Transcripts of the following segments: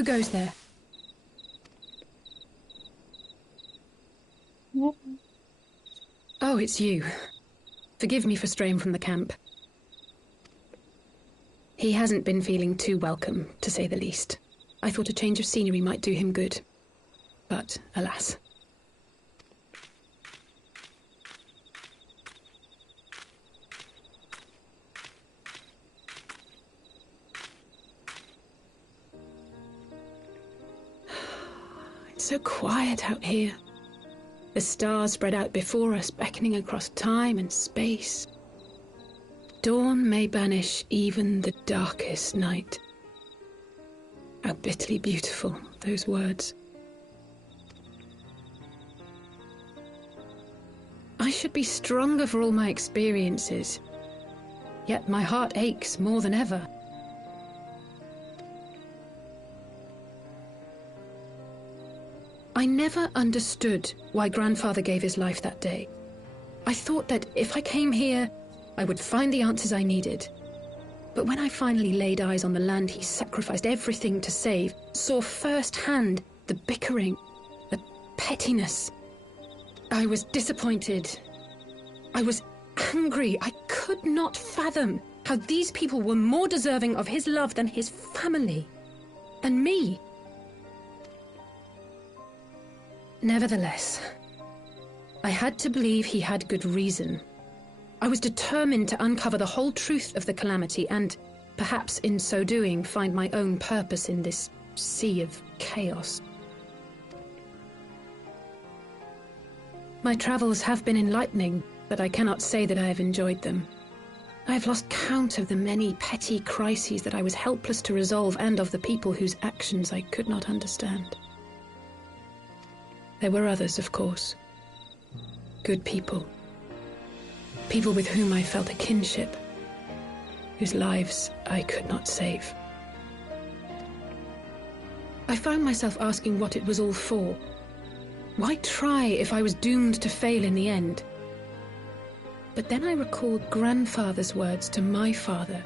Who goes there? Yeah. Oh, it's you. Forgive me for straying from the camp. He hasn't been feeling too welcome, to say the least. I thought a change of scenery might do him good. But, alas. It's so quiet out here. The stars spread out before us, beckoning across time and space. Dawn may banish even the darkest night. How bitterly beautiful, those words. I should be stronger for all my experiences, yet my heart aches more than ever. I never understood why Grandfather gave his life that day. I thought that if I came here, I would find the answers I needed. But when I finally laid eyes on the land he sacrificed everything to save, saw firsthand the bickering, the pettiness, I was disappointed. I was angry. I could not fathom how these people were more deserving of his love than his family, than me. Nevertheless, I had to believe he had good reason. I was determined to uncover the whole truth of the calamity and, perhaps in so doing, find my own purpose in this sea of chaos. My travels have been enlightening, but I cannot say that I have enjoyed them. I have lost count of the many petty crises that I was helpless to resolve and of the people whose actions I could not understand. There were others, of course. Good people. People with whom I felt a kinship, whose lives I could not save. I found myself asking what it was all for. Why try if I was doomed to fail in the end? But then I recalled Grandfather's words to my father,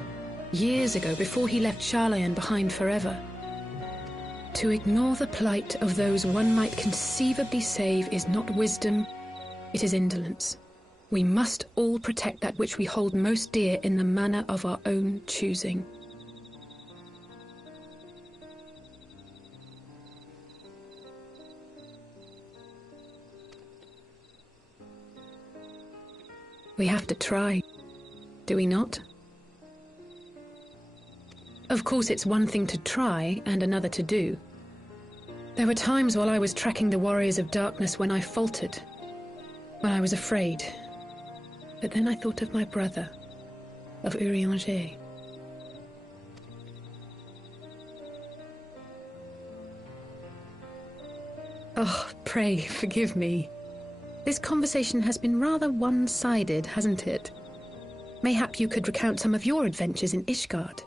years ago, before he left Charlayan behind forever. To ignore the plight of those one might conceivably save is not wisdom, it is indolence. We must all protect that which we hold most dear in the manner of our own choosing. We have to try, do we not? Of course, it's one thing to try and another to do. There were times while I was tracking the warriors of darkness when I faltered, when I was afraid. But then I thought of my brother, of Urianger. Oh, pray forgive me. This conversation has been rather one-sided, hasn't it? Mayhap you could recount some of your adventures in Ishgard.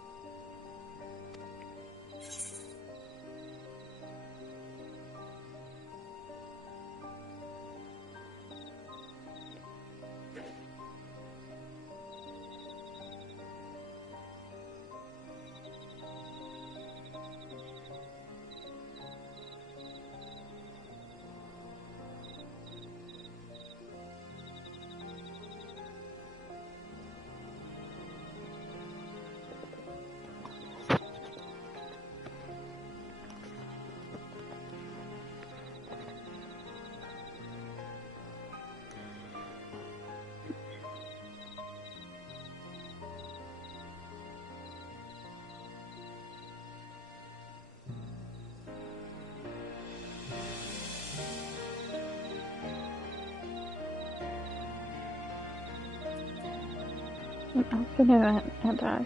För nu är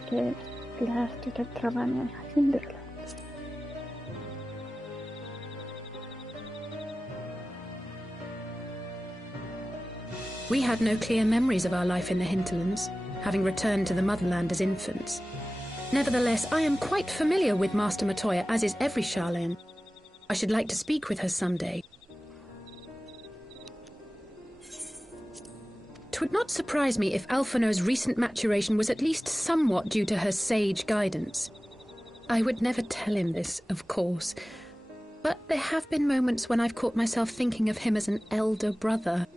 jag läst utav Travanian Hindel. We had no clear memories of our life in the hinterlands, having returned to the motherland as infants. Nevertheless, I am quite familiar with Master Matoya, as is every Charlayan. I should like to speak with her someday. 'Twould not surprise me if Alphino's recent maturation was at least somewhat due to her sage guidance. I would never tell him this, of course, but there have been moments when I've caught myself thinking of him as an elder brother.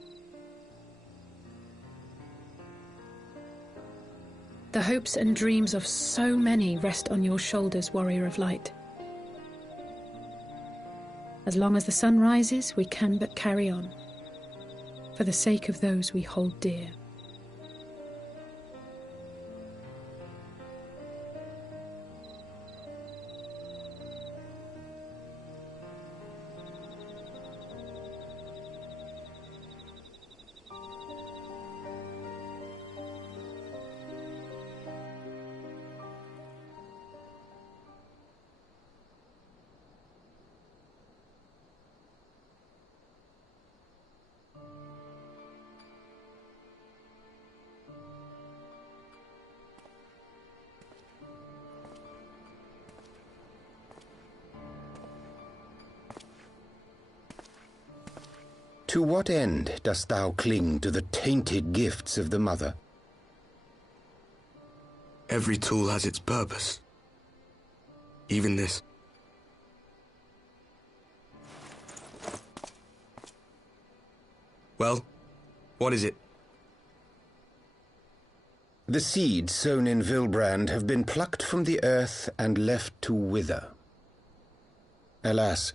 The hopes and dreams of so many rest on your shoulders, Warrior of Light. As long as the sun rises, we can but carry on, for the sake of those we hold dear. To what end dost thou cling to the tainted gifts of the Mother? Every tool has its purpose. Even this. Well, what is it? The seeds sown in Vilbrand have been plucked from the earth and left to wither. Alas,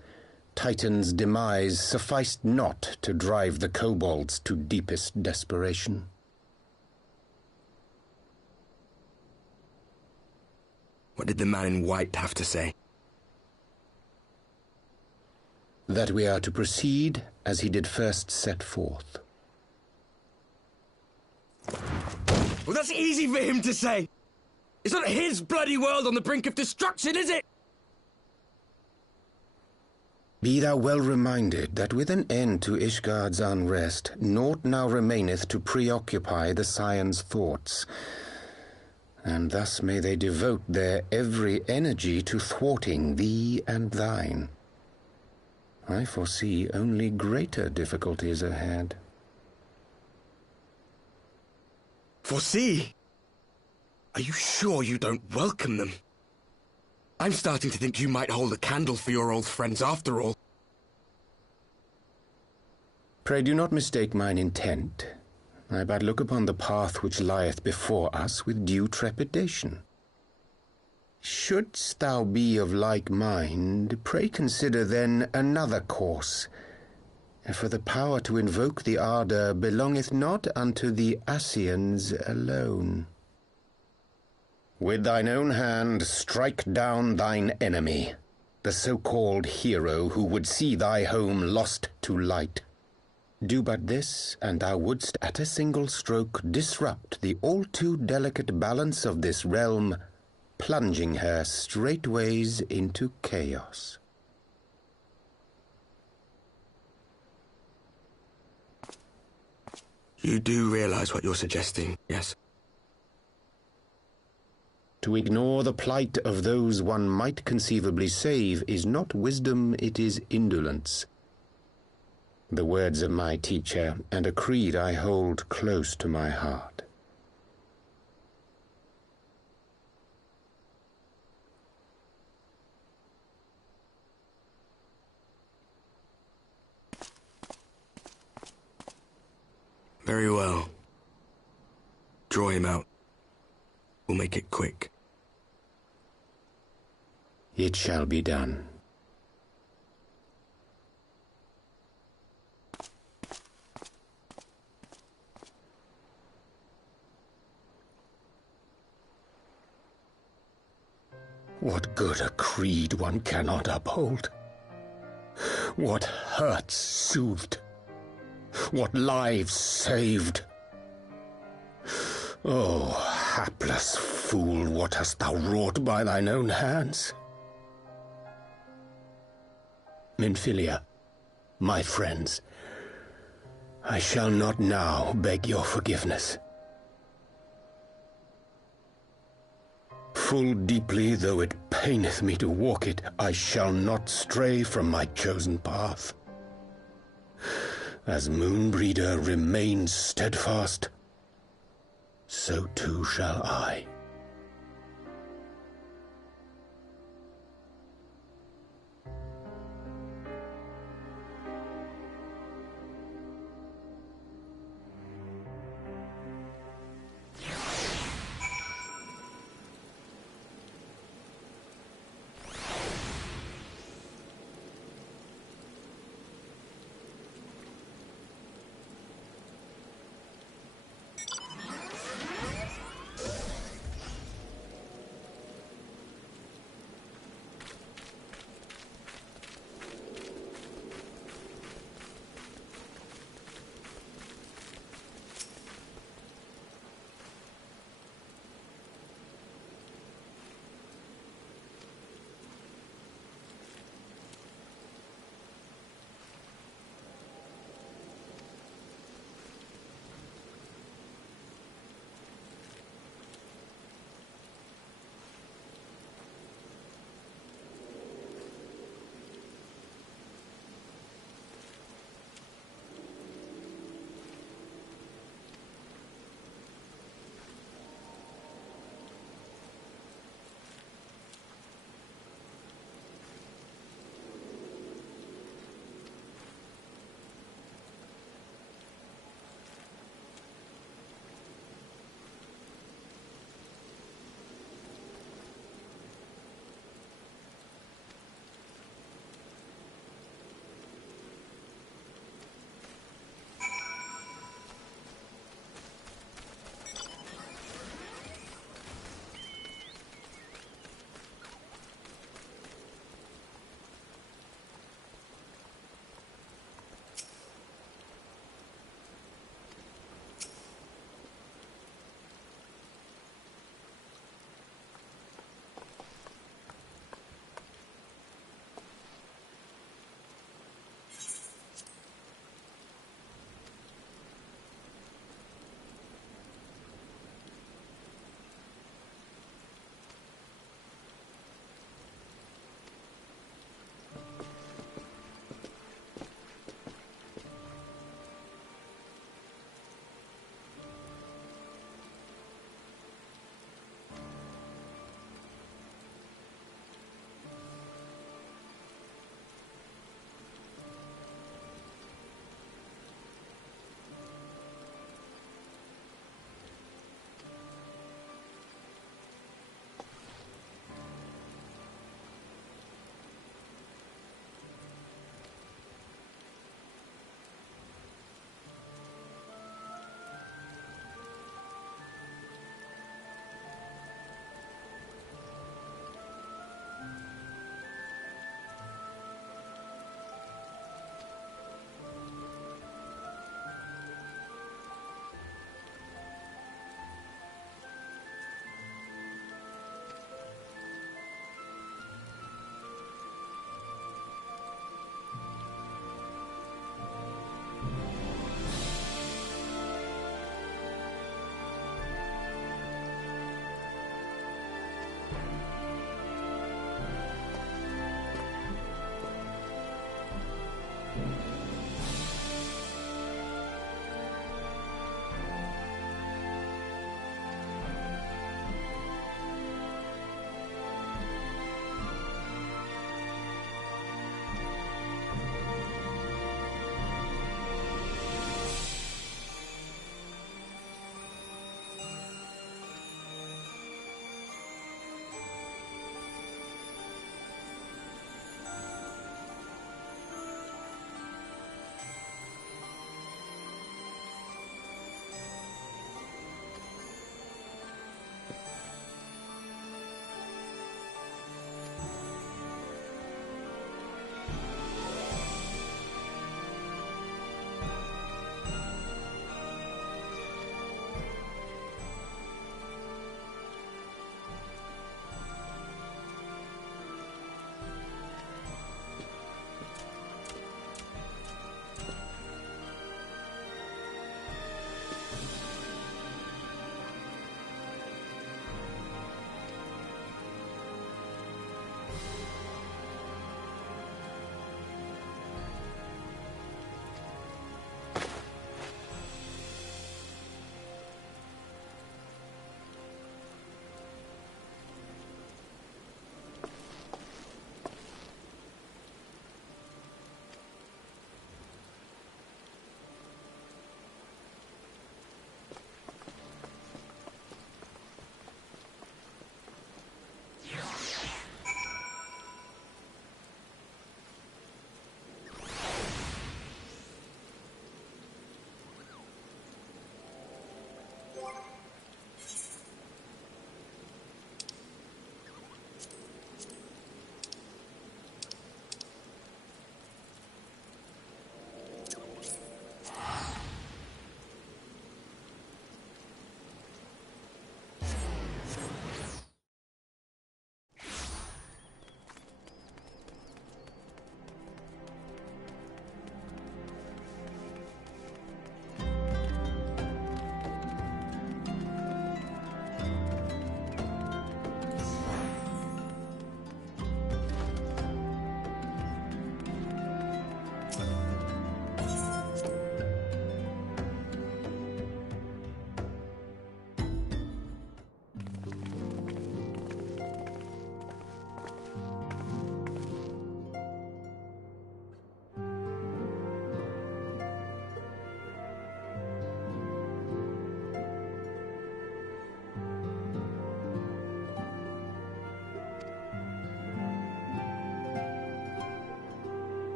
Titan's demise sufficed not to drive the kobolds to deepest desperation. What did the man in white have to say? That we are to proceed as he did first set forth. Well, that's easy for him to say! It's not his bloody world on the brink of destruction, is it? Be thou well reminded that with an end to Ishgard's unrest, naught now remaineth to preoccupy the Scion's thoughts, and thus may they devote their every energy to thwarting thee and thine. I foresee only greater difficulties ahead. Foresee? Are you sure you don't welcome them? I'm starting to think you might hold a candle for your old friends after all. Pray do not mistake mine intent. I but look upon the path which lieth before us with due trepidation. Shouldst thou be of like mind, pray consider then another course. For the power to invoke the ardour belongeth not unto the Ascians alone. With thine own hand strike down thine enemy, the so-called hero who would see thy home lost to light. Do but this, and thou wouldst at a single stroke disrupt the all-too delicate balance of this realm, plunging her straightways into chaos. You do realize what you're suggesting, yes? To ignore the plight of those one might conceivably save is not wisdom, it is indolence. The words of my teacher, and a creed I hold close to my heart. Very well. Draw him out. We'll make it quick. It shall be done. What good a creed one cannot uphold? What hurts soothed? What lives saved? Oh, hapless fool, what hast thou wrought by thine own hands? Minfilia, my friends, I shall not now beg your forgiveness. Full deeply though it paineth me to walk it, I shall not stray from my chosen path. As Moonbreeder remains steadfast, so too shall I.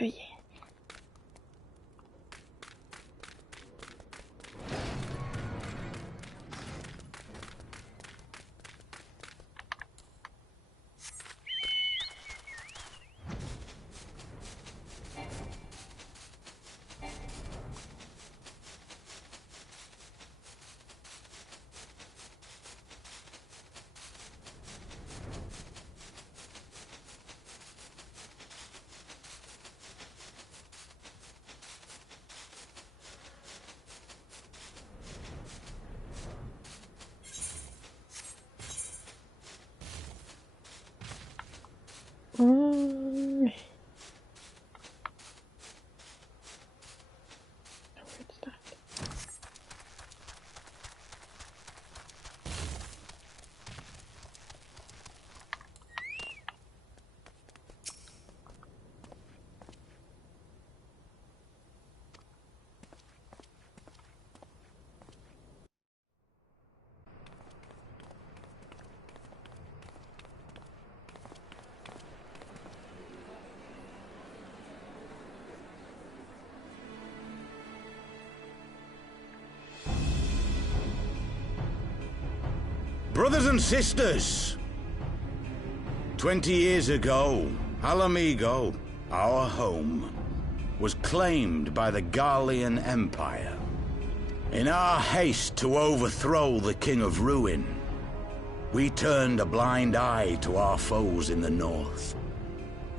Oye. Mm. What's that? Brothers and sisters, 20 years ago, Alamigo, our home, was claimed by the Garlean Empire. In our haste to overthrow the King of Ruin, we turned a blind eye to our foes in the north.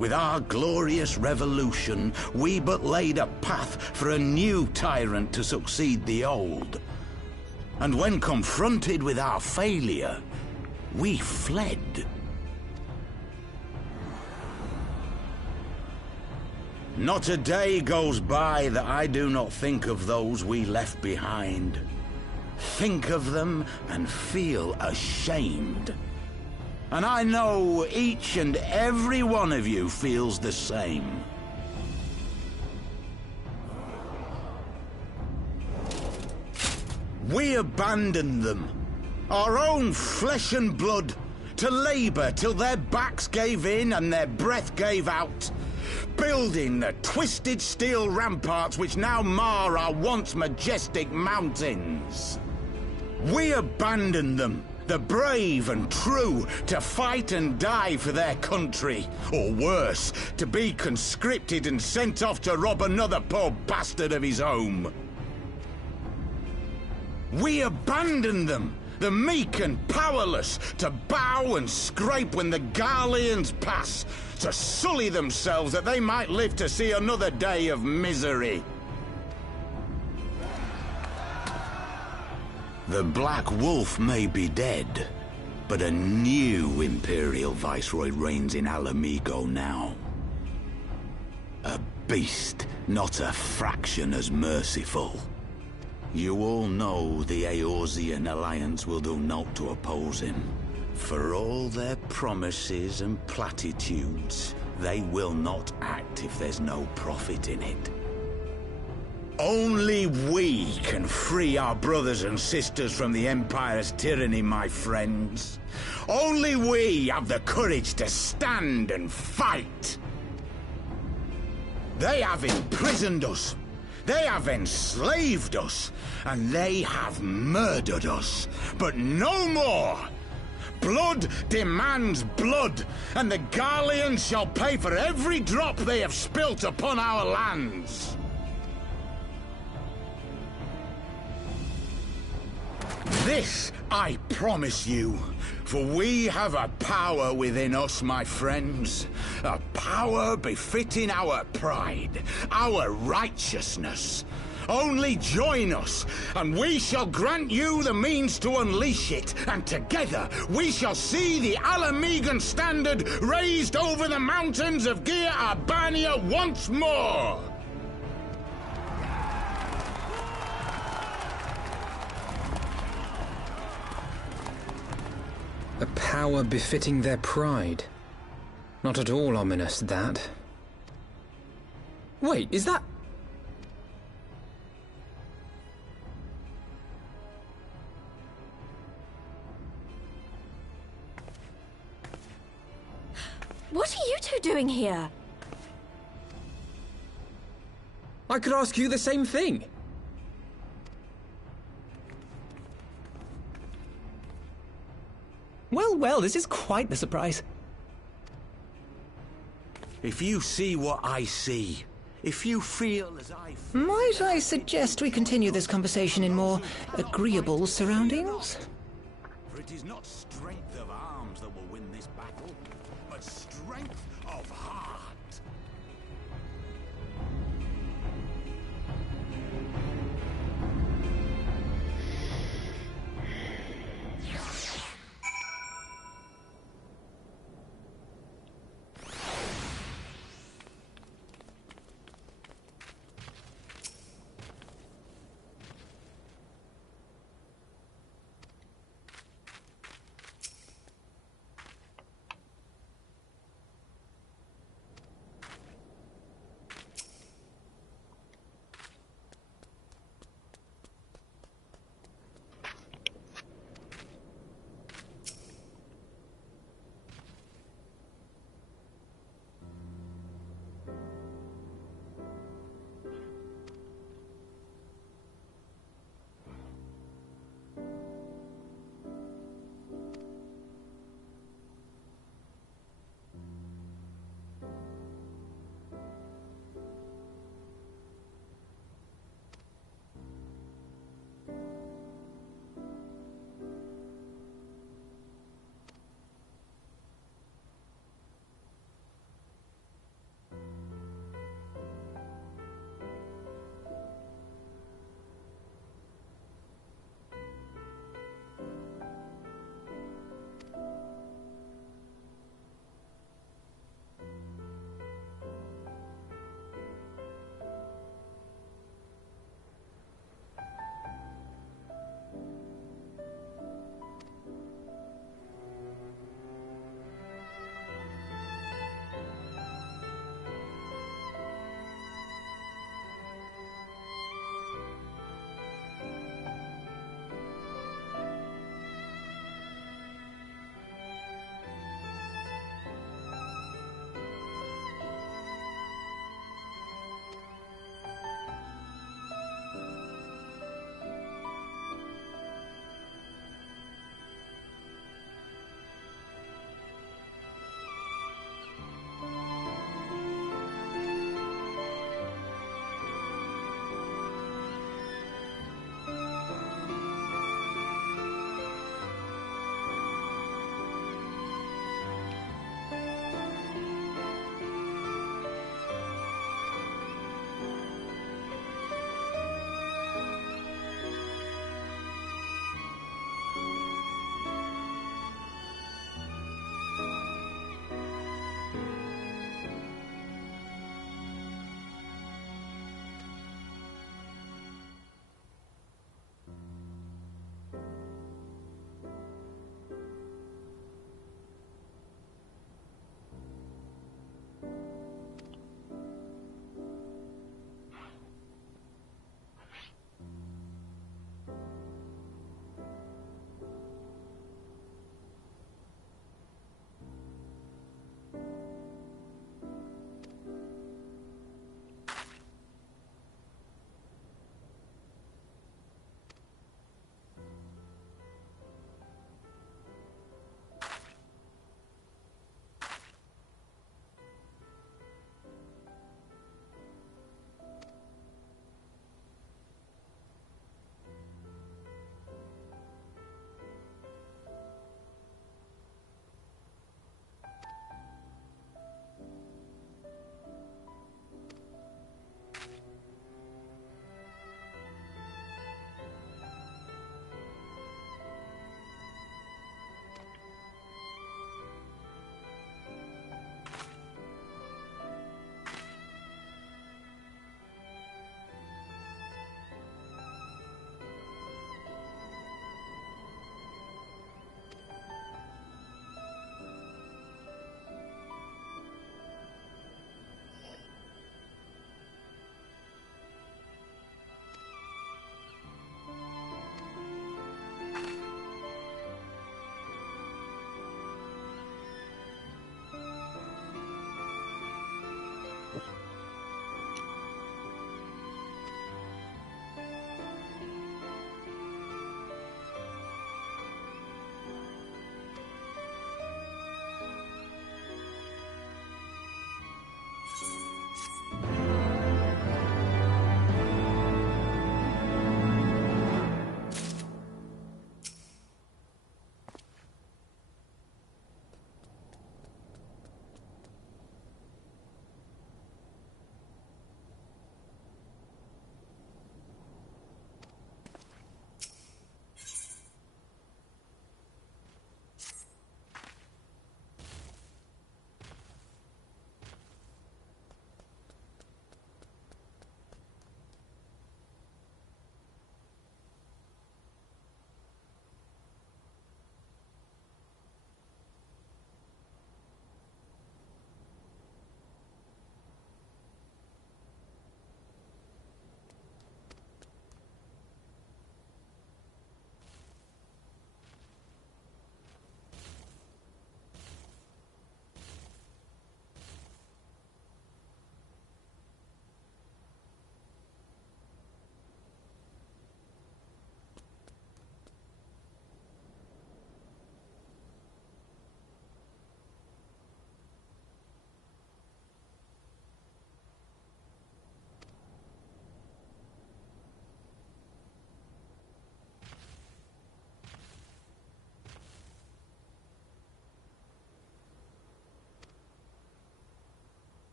With our glorious revolution, we but laid a path for a new tyrant to succeed the old. And when confronted with our failure, we fled. Not a day goes by that I do not think of those we left behind. Think of them and feel ashamed. And I know each and every one of you feels the same. We abandoned them, our own flesh and blood, to labor till their backs gave in and their breath gave out, building the twisted steel ramparts which now mar our once majestic mountains. We abandoned them, the brave and true, to fight and die for their country, or worse, to be conscripted and sent off to rob another poor bastard of his home. We abandoned them, the meek and powerless, to bow and scrape when the Garleans pass, to sully themselves that they might live to see another day of misery. The Black Wolf may be dead, but a new Imperial Viceroy reigns in Alamigo now. A beast, not a fraction as merciful. You all know the Eorzean Alliance will do naught to oppose him. For all their promises and platitudes, they will not act if there's no profit in it. Only we can free our brothers and sisters from the Empire's tyranny, my friends. Only we have the courage to stand and fight. They have imprisoned us. They have enslaved us, and they have murdered us, but no more! Blood demands blood, and the Garleans shall pay for every drop they have spilt upon our lands. This I promise you, for we have a power within us, my friends. A power befitting our pride, our righteousness. Only join us, and we shall grant you the means to unleash it, and together we shall see the Alamigan standard raised over the mountains of Gia Urbania once more! A power befitting their pride. Not at all ominous, that. Wait, is that... What are you two doing here? I could ask you the same thing. Well, this is quite the surprise. If you see what I see, if you feel as I feel... Might I suggest we continue this conversation in more agreeable surroundings? For it is not strength of arms that will win this battle, but strength of heart.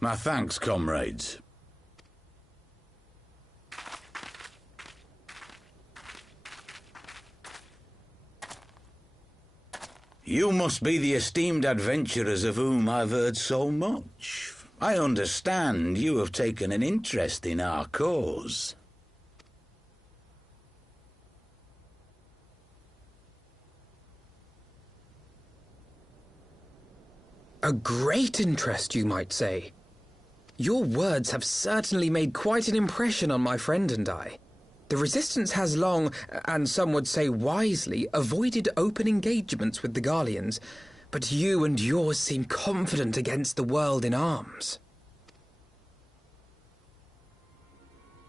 My thanks, comrades. You must be the esteemed adventurers of whom I've heard so much. I understand you have taken an interest in our cause. A great interest, you might say. Your words have certainly made quite an impression on my friend and I. The Resistance has long, and some would say wisely, avoided open engagements with the Garleans, but you and yours seem confident against the world in arms.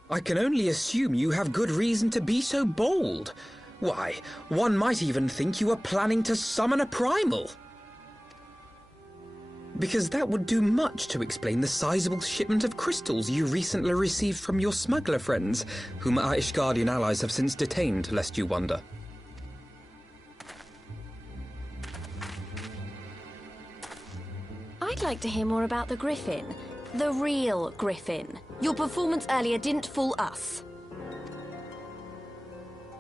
I can only assume you have good reason to be so bold. Why, one might even think you are planning to summon a primal. Because that would do much to explain the sizable shipment of crystals you recently received from your smuggler friends, whom our Ishgardian allies have since detained, lest you wonder. I'd like to hear more about the Griffin. The real Griffin. Your performance earlier didn't fool us.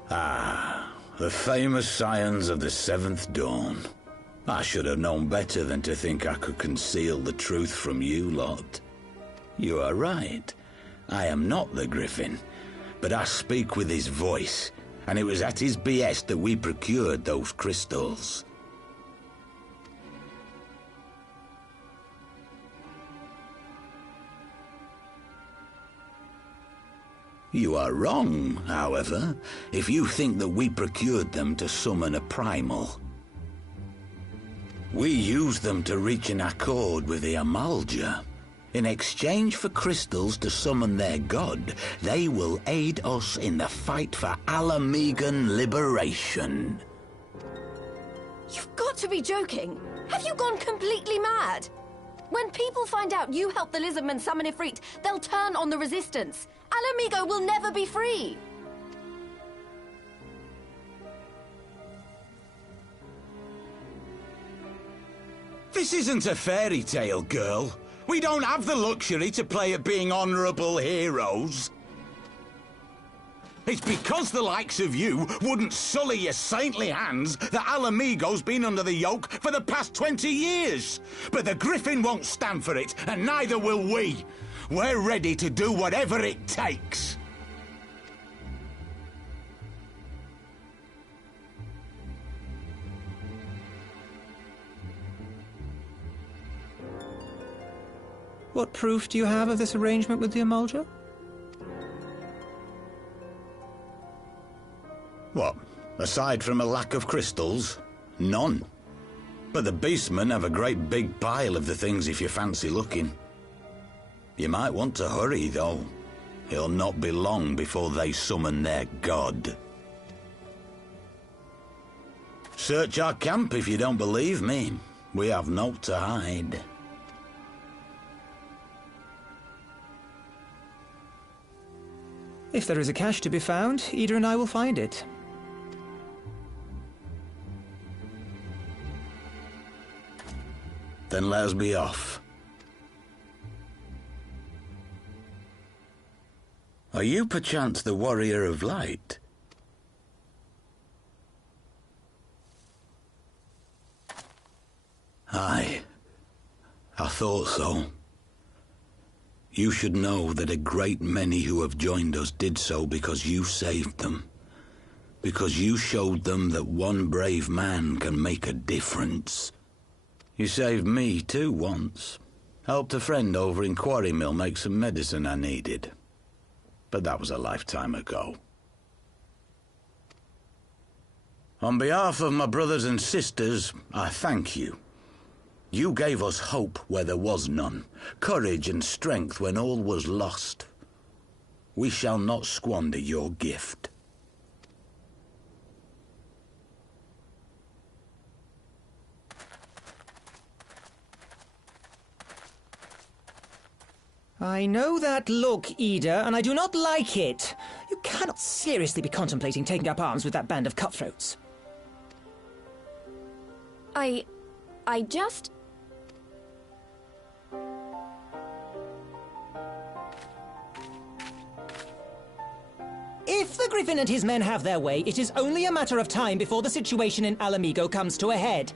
Ah, the famous scions of the Seventh Dawn. I should have known better than to think I could conceal the truth from you lot. You are right. I am not the Griffin, but I speak with his voice, and it was at his behest that we procured those crystals. You are wrong, however, if you think that we procured them to summon a primal. We used them to reach an accord with the Amalja. In exchange for crystals to summon their god, they will aid us in the fight for Alamegan liberation. You've got to be joking! Have you gone completely mad? When people find out you helped the Lizardmen summon Ifrit, they'll turn on the Resistance. Alamigo will never be free! This isn't a fairy tale, girl. We don't have the luxury to play at being honourable heroes. It's because the likes of you wouldn't sully your saintly hands that Alamigo's been under the yoke for the past 20 years. But the Griffin won't stand for it, and neither will we. We're ready to do whatever it takes. What proof do you have of this arrangement with the Amalja? What? Aside from a lack of crystals? None. But the beastmen have a great big pile of the things if you fancy looking. You might want to hurry, though. It'll not be long before they summon their god. Search our camp if you don't believe me. We have naught to hide. If there is a cache to be found, Ida and I will find it. Then let us be off. Are you perchance the Warrior of Light? Aye, I thought so. You should know that a great many who have joined us did so because you saved them. Because you showed them that one brave man can make a difference. You saved me too once. Helped a friend over in Quarry Mill make some medicine I needed. But that was a lifetime ago. On behalf of my brothers and sisters, I thank you. You gave us hope where there was none, courage and strength when all was lost. We shall not squander your gift. I know that look, Ida, and I do not like it. You cannot seriously be contemplating taking up arms with that band of cutthroats. If the Griffin and his men have their way, it is only a matter of time before the situation in Alamigo comes to a head.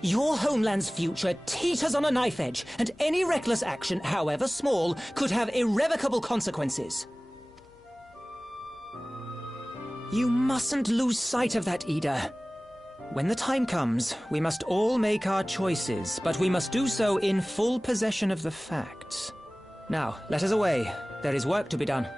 Your homeland's future teeters on a knife edge, and any reckless action, however small, could have irrevocable consequences. You mustn't lose sight of that, Ida. When the time comes, we must all make our choices, but we must do so in full possession of the facts. Now, let us away. There is work to be done.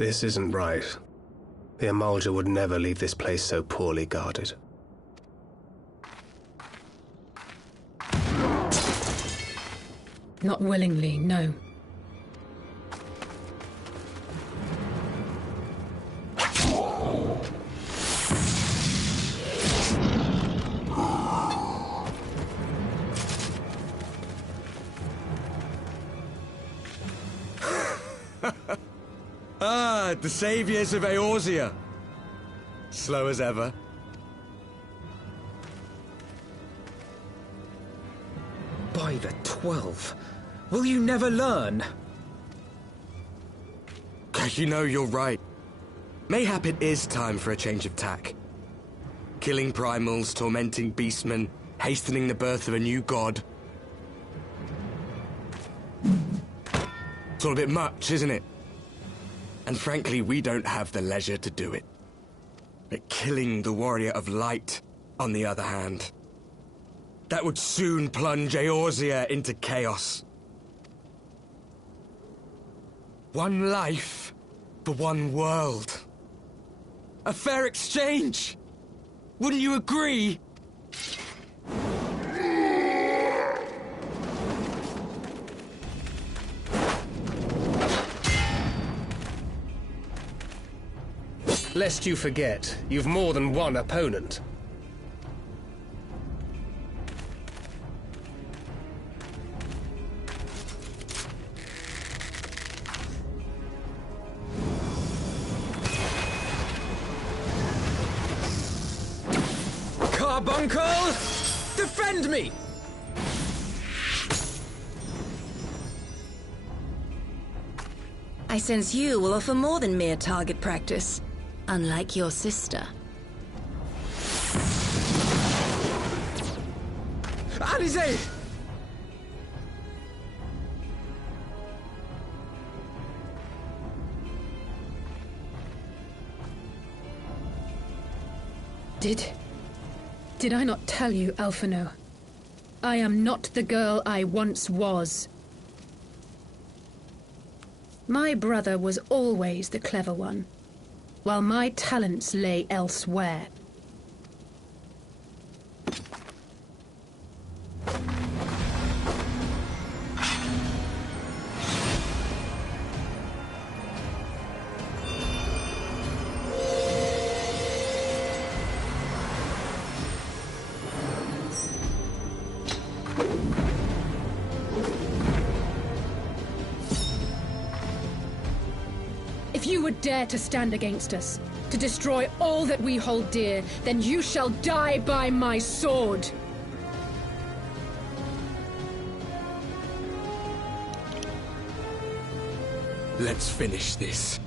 This isn't right. The Amulja would never leave this place so poorly guarded. Not willingly, no. Ah, the saviors of Eorzea. Slow as ever. By the 12. Will you never learn? You know, you're right. Mayhap it is time for a change of tack. Killing primals, tormenting beastmen, hastening the birth of a new god. It's all a bit much, isn't it? And frankly, we don't have the leisure to do it. But killing the Warrior of Light, on the other hand, that would soon plunge Eorzea into chaos. One life for one world. A fair exchange! Wouldn't you agree? Lest you forget, you've more than one opponent. Carbuncle! Defend me! I sense you will offer more than mere target practice, unlike your sister. Alize! Did I not tell you, Alphino? I am not the girl I once was. My brother was always the clever one, while my talents lay elsewhere. If you would dare to stand against us, to destroy all that we hold dear, then you shall die by my sword! Let's finish this.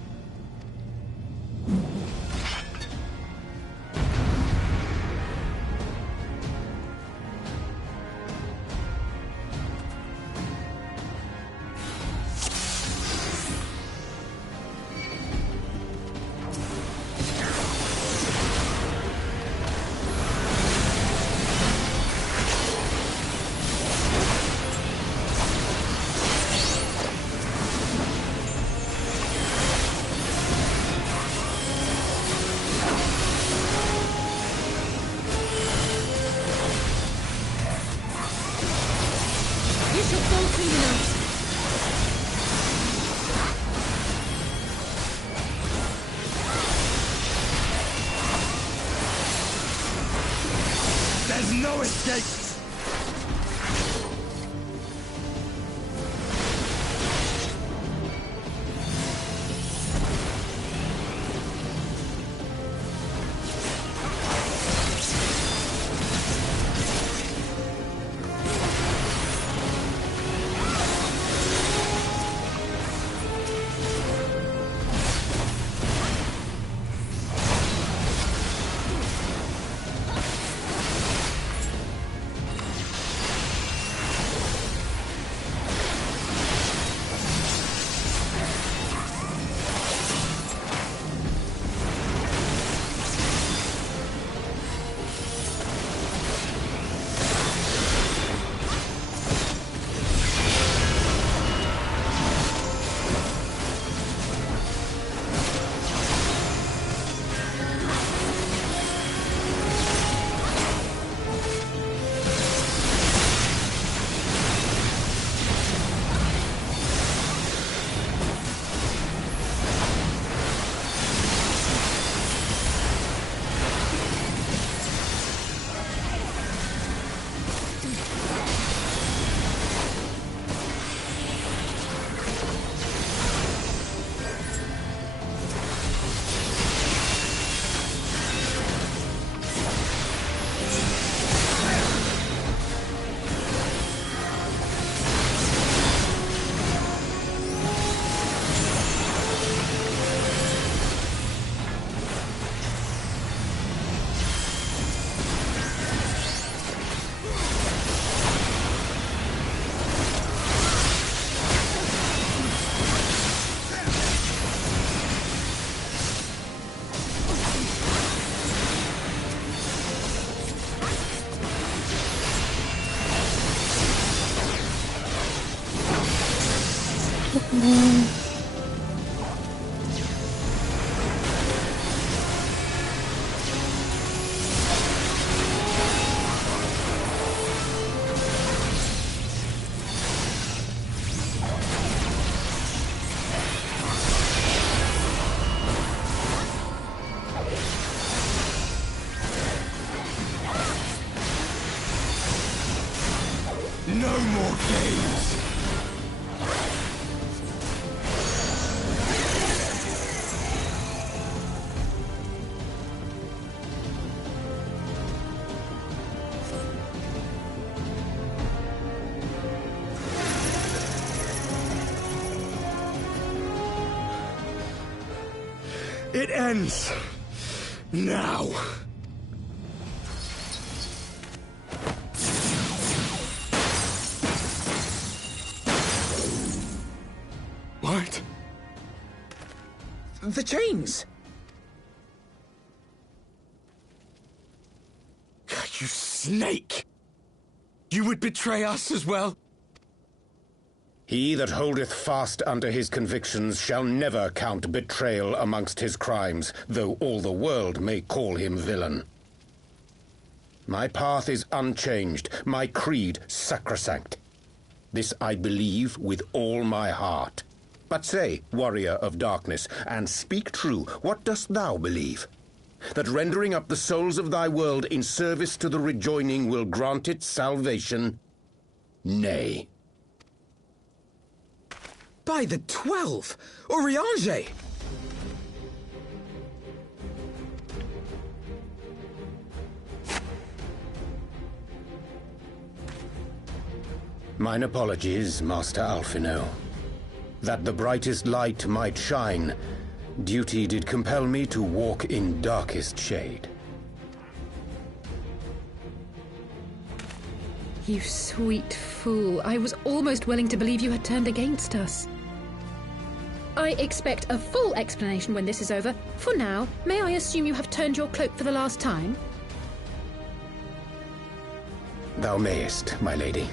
There's no escape! No more games! It ends now. What? The chains! You snake! You would betray us as well? He that holdeth fast unto his convictions shall never count betrayal amongst his crimes, though all the world may call him villain. My path is unchanged, my creed sacrosanct. This I believe with all my heart. But say, warrior of darkness, and speak true, what dost thou believe? That rendering up the souls of thy world in service to the rejoining will grant it salvation? Nay. By the 12! Oriange! Mine apologies, Master Alphino. That the brightest light might shine, duty did compel me to walk in darkest shade. You sweet fool. I was almost willing to believe you had turned against us. I expect a full explanation when this is over. For now, may I assume you have turned your cloak for the last time? Thou mayest, my lady.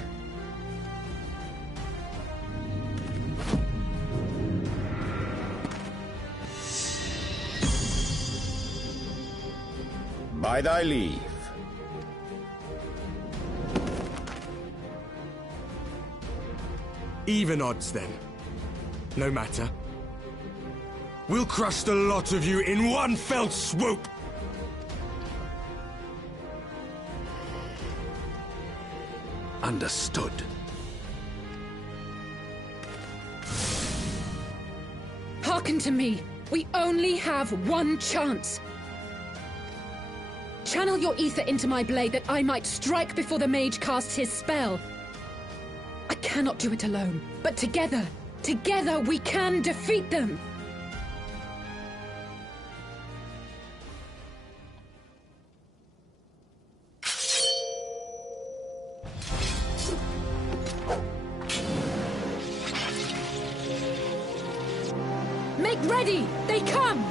By thy leave. Even odds, then. No matter. We'll crush the lot of you in one fell swoop! Understood. Hearken to me. We only have one chance. Channel your ether into my blade that I might strike before the mage casts his spell. I cannot do it alone, but together we can defeat them! Make ready! They come!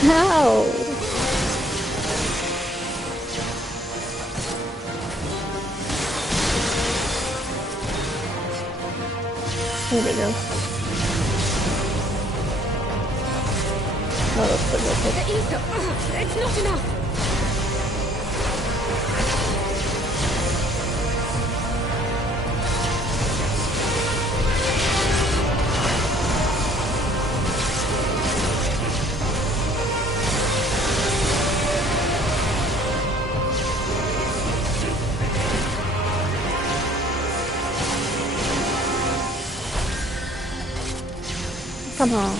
How? There we go. Oh, that's the good The ether! It's not enough! Come on.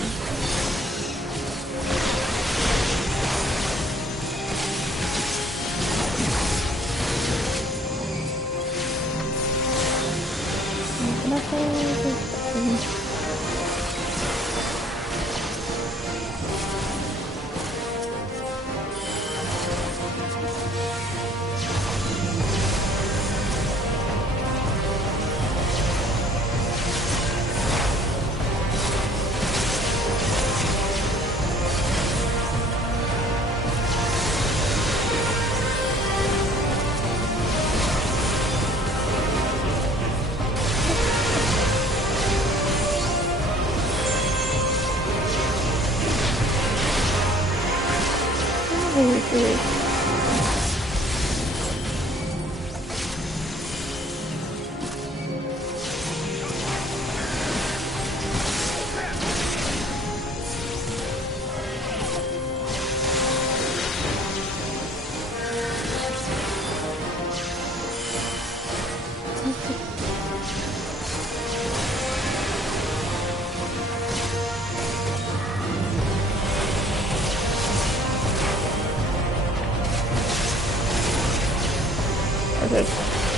Okay,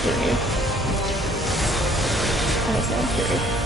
curious. Honestly, I'm curious.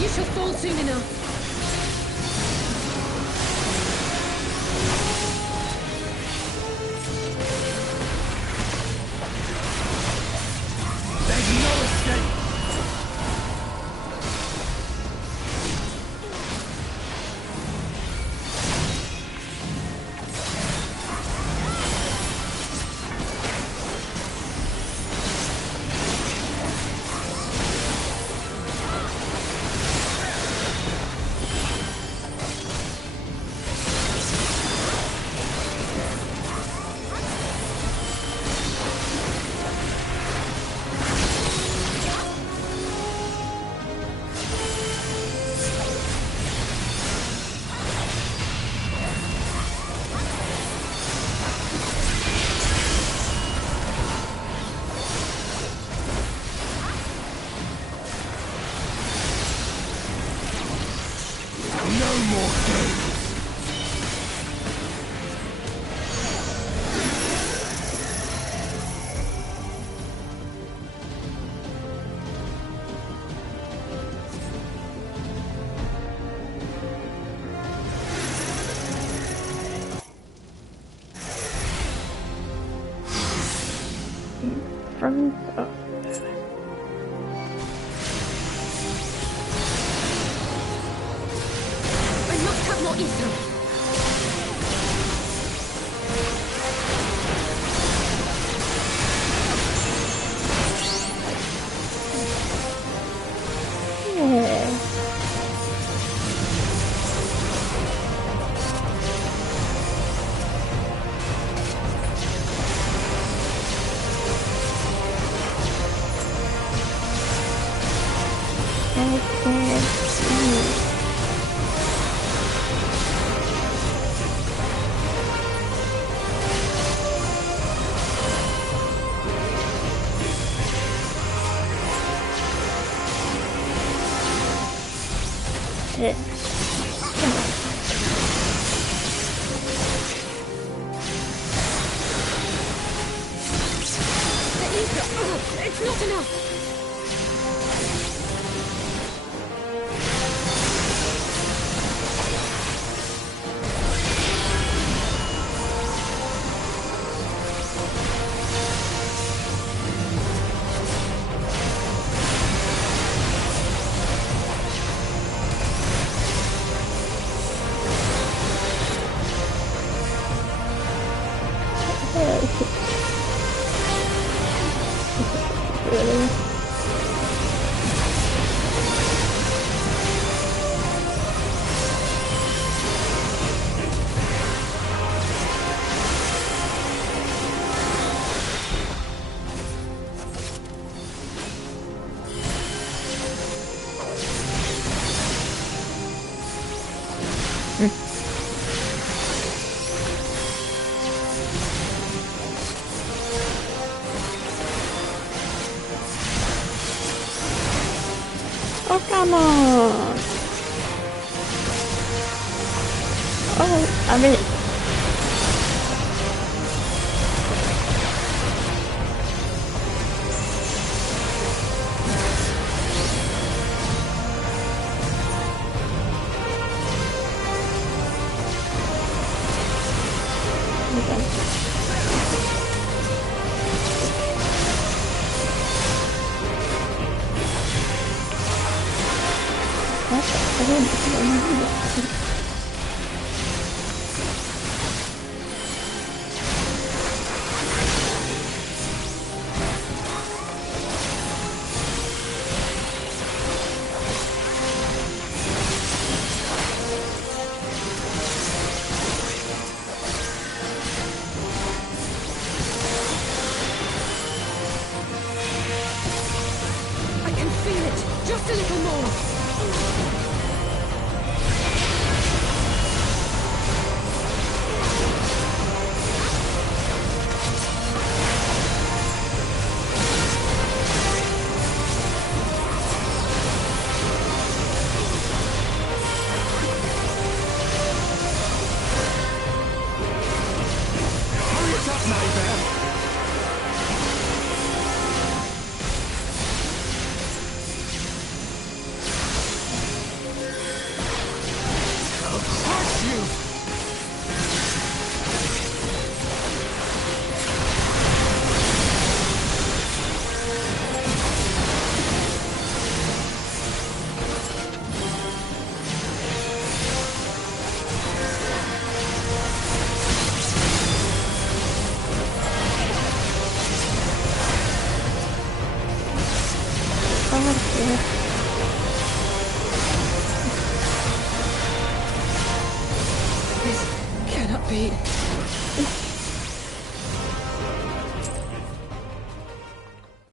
You shall fall soon enough. There's no escape! No more games! more ether. Yeah. It's not enough! Really? Oh, come on! Oh, I mean... I can feel it! Just a little more! Hurry it up, Nightmare! I'll crush you! This cannot be.